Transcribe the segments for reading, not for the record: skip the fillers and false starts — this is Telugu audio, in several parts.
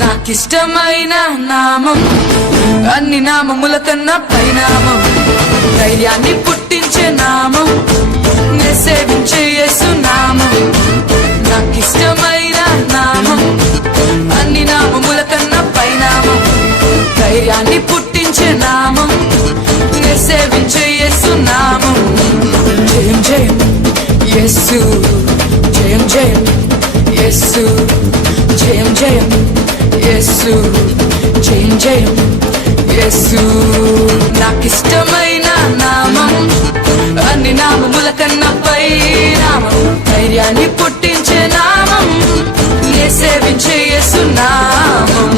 నాకిష్టమైన నామం అన్ని నామముల కన్నా పైనామం, ధైర్యాన్ని పుట్టించే నామం, నే సేవించే యేసు నామం. నాకిష్టమైన నామం అన్ని నామముల కన్నా పైనామం, ధైర్యాన్ని పుట్టించే నామం, నే సేవించే యేసు నామం. జయం జయం యేసు, జయం జయం యేసు, జయం జయం యేసు, జయం జయం యేసు. నాకిష్టమైన నామం అన్ని నామముల కన్నా పై నామం, ధైర్యాన్ని పుట్టించే నామం, నే సేవించే యేసు నామం.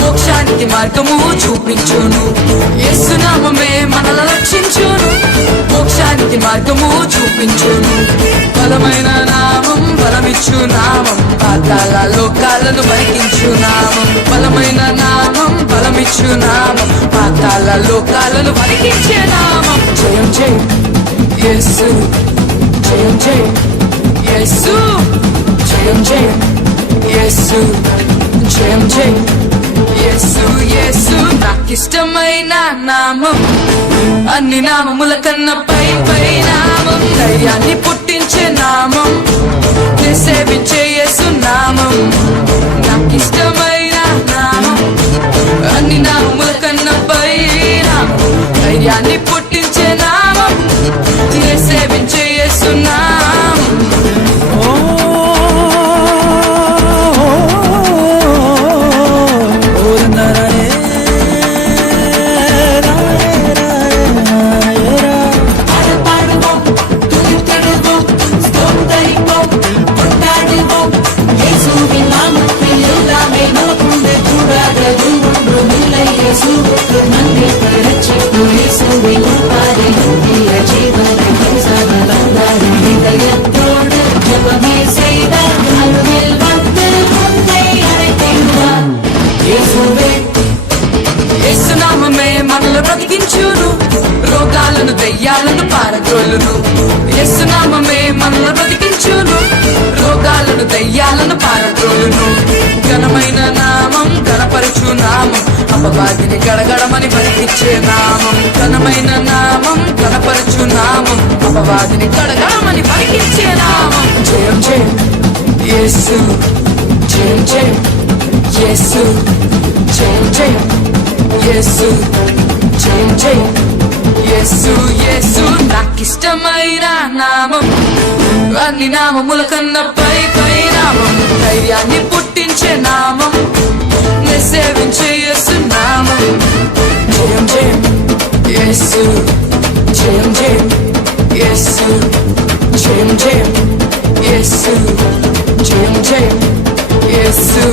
మోక్షానికి మార్గము చూపించును, యేసు నామమే మనల్ని రక్షించును, మోక్షానికి మార్గము చూపించును. బలమైన నామం, బలమిచ్చు నామం, పాతాళ లోకాలను వణికించు నామం. బలమైన నామం, బలమిచ్చు నామం, పాతాళ లోకాలను వణికించే నామం. జయం జయం యేసు, జయం జయం యేసు, జయం జయం యేసు, జయం జయం యేసు యేసు. నాకిష్టమైన నామం అన్ని నామముల కన్నా పై పై నామం, ధైర్యాన్ని పుట్టించే నామం, నే సేవించే యేసు నామం. నాకిష్టమైన నామం అన్ని నామముల కన్నా పై నామం, ధైర్యాన్ని పుట్టించే నామం, నే సేవించే యేసు నామం. బ్రతికించును, రోగాలను దయ్యాలను పారద్రోలును. యేసు నామమే మనల్ని బ్రతికించును, రోగాలను దయ్యాలను పారద్రోలును. ఘనమైన నామం, ఘనపరచు నామం, అపవాదిని గడగడమని పలికించే నామం. ఘనమైన నామం, ఘనపరచు నామం, అపవాదిని గడగడమని పలికించే నామం. జయం జయం యేసు, జయం జయం యేసు, జయం జయం యేసు, జయం జయం యేసు యేసు. నాకిష్టమైన నామం అన్ని నామముల కన్నా పై పై నామం, ధైర్యాన్ని పుట్టించే నామం, నే సేవించే యేసు నామం. జయం జయం యేసు, జయం జయం యేసు, జయం జయం యేసు, జయం జయం యేసు.